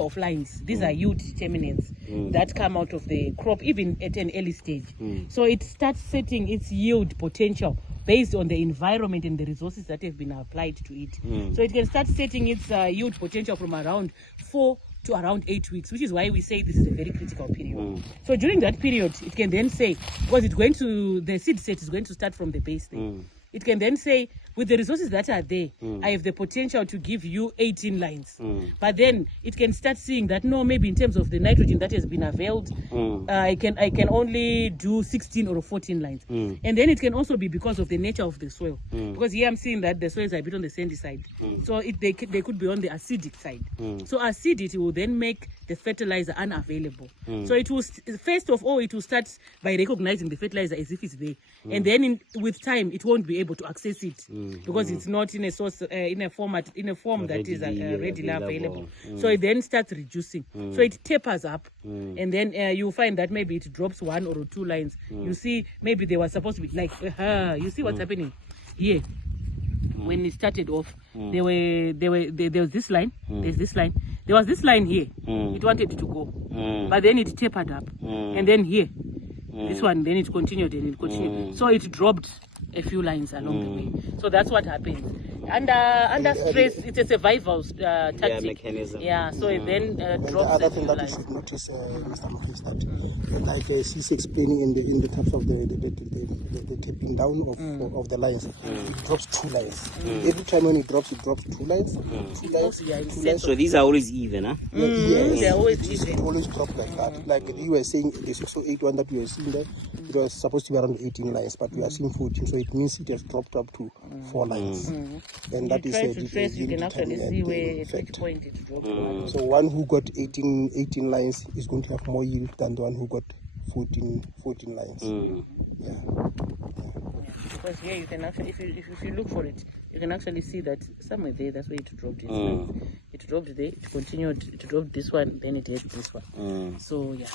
number of lines. These are yield determinants that come out of the crop, even at an early stage. So it starts setting its yield potential based on the environment and the resources that have been applied to it. So it can start setting its yield potential from around 4 to around 8 weeks, which is why we say this is a very critical period. So during that period, it can then say, because the seed set is going to start from the base there. It can then say, with the resources that are there, I have the potential to give you 18 lines. But then it can start seeing that, no, maybe in terms of the nitrogen that has been availed, I can only do 16 or 14 lines. And then it can also be because of the nature of the soil. Because here I'm seeing that the soils are a bit on the sandy side. So they could be on the acidic side. So acidity will then make the fertilizer unavailable. So it will, first of all, it will start by recognizing the fertilizer as if it's there. And then with time, it won't be able to access it because it's not in a source, in a form that is readily available. So it then starts reducing. So it tapers up, and then you find that maybe it drops 1 or 2 lines. You see, maybe they were supposed to be like, you see what's happening here. When it started off, there was this line. There's this line. There was this line here. It wanted to go, but then it tapered up, and then here, this one, then it continued and it continued. So it dropped a few lines along the way. So that's what happens. Under stress, it's a survival tactic. Mechanism. Yeah, so it then drops. The other thing that you should notice, Mr. Mokhi, is that, like she's explaining in the terms of the tapping down of the lines, it drops 2 lines. Every time when it drops 2 lines. 2 lines. So these are always even, huh? Yes, they're always even. It always drop like that. Like you were saying, the 608 one that we were seeing there, it was supposed to be around 18 lines, but we are seeing 14, so it means it has dropped up to 4 lines. And that is to trace, you can actually see where at which point it dropped. So one who got 18 lines is going to have more yield than the one who got 14 lines. Yeah. Because here you can actually, if you look for it, you can actually see that somewhere there, that's where it dropped its lines. It dropped there, it continued, it dropped this one, then it hit this one. So yeah.